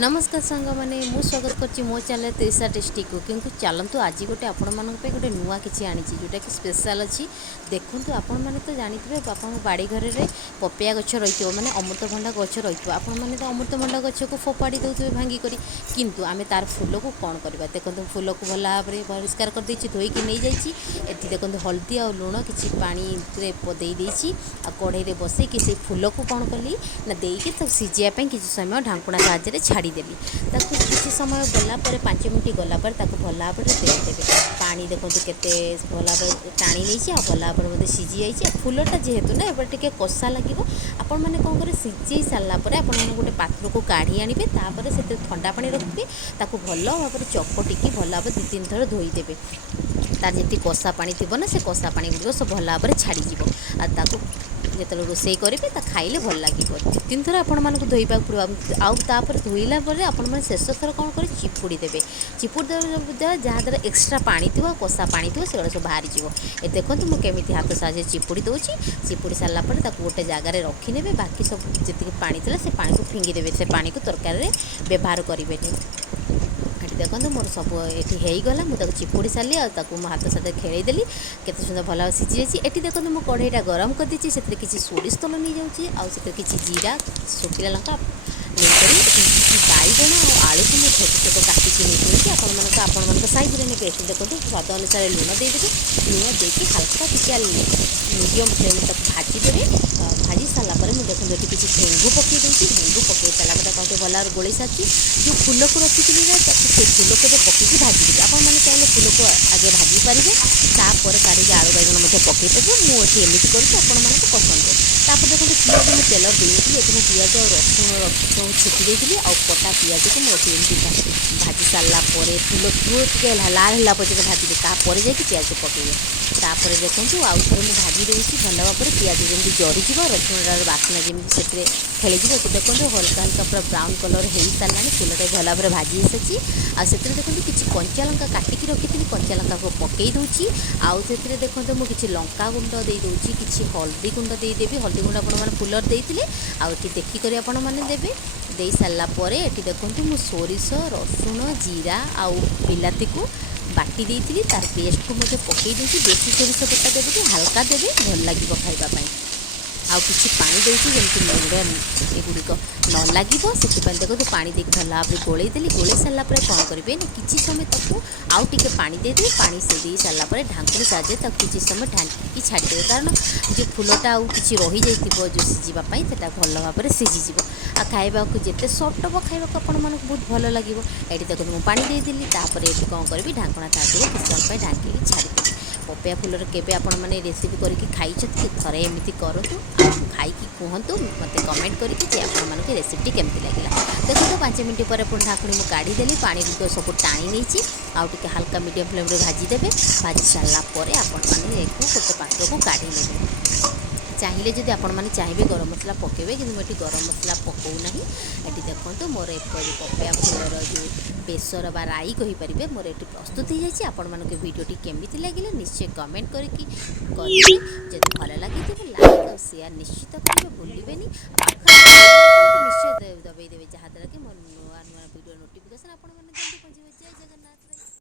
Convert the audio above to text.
नमस्कार सांग मैंने स्वागत करछि मो चैनल तृषा टेस्टी कुकिंग को। चलतु आज गोटे आपण मानक गोटे नुआ किसी आनी जोटा कि स्पेशल अच्छी देखूँ। आपण मैंने तो जानिथे बापा बाड़ी घर में पपिया गछ रही माने अमृतभंडा गछ रही आपण मैंने तो अमृतभंडा गछ को फोपाड़ी दे भांगी किंतु आम तार फूल को कौन करवा देखो फूल को भल भाव में परिष्कार कर धोईकी नहीं जाइए। देखो हल्दी आ लुण किसी पानी देदेसी आ कढ़ई बसैकी से फूल को कौन कली ना देकी सीझापी किसी समय ढांकुणा साहाଯ୍ୟରେ छाड़देली। किसी समय गलापर 5 मिनट गलापर भल भाव में देदेवे पानी देखो केते भल भाव टाणी नहीं भल भाव में सीझी जाइए। फूलटा जेहेतु ना एबार टिके कषा लगे आपण मैंने कौन करें सीझे सारापर आपण गोटे पात्र को काढ़ी आने से ठंडा पानी रखिए भल भाव में चकटिकी भल भाव 2-3 थर धोईदेवे। तार जी कषा पानी थी ना से कषा पानी गुड़ सब भल भाव में छाड़ीज जो रोषे करेंगे खाइले भल लगे 2-3 थर आपण मानक धोईबा पड़ो आउर धोईला आपण शेष थर कौन कर चिपुड़ी देवे। चिपुड़ी देवा जहाँद्वारा एक्सट्रा पानी थी कषा पानी थी से सब बाहरी ए देखो मुझे हाथ साहाଯ୍य चिपुड़ी दूसरी। चिपुड़ी सारापर गोटे जगार रखिने बाकी सब जी पानी थी से पानी को फिंगीदेवे से पानी को तरकारी व्यवहार करेंगे। देखो मोर सब ये होगला मुझे चिपुड़ी सारी मो हाथ साथ खेलदेली केते सुंदर भल भाव सीझी जाइए। ये देखो मो कढ़ईटा गरम कर दी से किसी सोरिष तेल नहीं जाऊँगी आउ किसी जीरा शुखिला लंका नहीं किसी बैगण और आलू को मुझे छोट छोट काटिकी नहीं आपण सैज ने बेस्ट देखो स्वाद अनुसार लुण देदेवे। लुण देकी हल्का टिका मीडियम फ्लेम तक भाजीदेवे। भाजी सारापर मुझे देखो ये किसी हेंगू पकई दूसरी हेंगू पकई सारापर कहते भल भाव गोल सारी जो फूल को रखी से फूल को पकईकी भाजी आप चाहिए फूल को आगे भाजी पारे तापर काढ़ी आलू बैगन पकई देवे। मुझे एमती करूँ पसंद तापर देखो पियाज मुझे तेल देती ये पियाज और रसुण छेची देती आ कटा पियाज को मुझे एमती भाजी सारापर फूल टे लाल है पर्यटन भाजी तापर जा पियाज पकईबे। तापर देखो आउ थे मुझे भाजी दूसरी भल भाव में पियाज जमी जरीज रसुण बास्ना जमी से खेल तो देखो हल्का हल्का पूरा ब्राउन कलर हो सारा फूलटा भल भाव में भाजी आसी से देखो किसी कंचा लंका काटिकी रखी कंचा लंका को पकई दूसरी आउ से देखो मुझे किसी लंका गुंड दे दूसरी किसी हल्दी गुंड देदेवी। हल्दी गुंड आप फूलर देते आउ देखिक आपण मैंने देवे दे सारापर ये देखो मुझे सोरिष रसुण जीरा आउ बिलाती को बाटी देती तार पेस्ट को मुझे पकई देती बेसी सोरिष बटा देवे कि हल्का देवे भल लगे खाइबापी आउ किसी पानी देती जमी मुंडा एगुड़िक न लगे से देखो पानी देख भल भाव में गोलैदेली। गोलै सारापर कौन करेंगे ना किसी समय आउ टे पानी देदेवी। पानी से दे सारापर ढांकुणी साहाଯ୍य किसी समय ढांकी छाड़देवे कारण जो फूलटा आउ कि रही जाइए जो सीझापी से भल भाव में सीझीज आ खाइबा जिते सफ्ट हम खाइबा आपण मानक बहुत भल लगे। ये देखो मुझे पानी देदेली तापर ये कौन करी ढांकुणा साहाଯ୍य किसी समय ढांकी छाड़देवी। पपिया फूलर केबे आपण मैंने रेसिपी करके खाई थे एमती करूँ खाई कहतु मत कमेंट करके आपण मानक रेसिपी केमती लगे। देखो तो 5 मिनट पर ढाकुणी मुझे काढ़ीदेली पानी तो सब टाणी नहीं आउ टे हल्का मीडियम फ्लेम भाजीदेवे। भाजी सारापर आपण मैंने गोटे पात्र को काढ़ी नेबे। चाहिए जब आपण मैंने चाहिए गरम मसला पकेबे कि मुझे गरम मसला पकाऊना। ये देखो मोर एपरी पपिया फूलर जो बेसर बा राई कहींपारे मोर ये प्रस्तुत हो जाए। आपण मानक वीडियोटी केमती लगे निश्चय कमेंट करेंगे जब भल लगे लाइक और शेयर निश्चित करेंगे भूलें निश्चय दबाई देवे जहाँद्वारा कि मोर नुआ नुआ वीडियो नोटिफिकेशन आपण मैंने जल्दी पहुँचे। जय जगन्नाथ।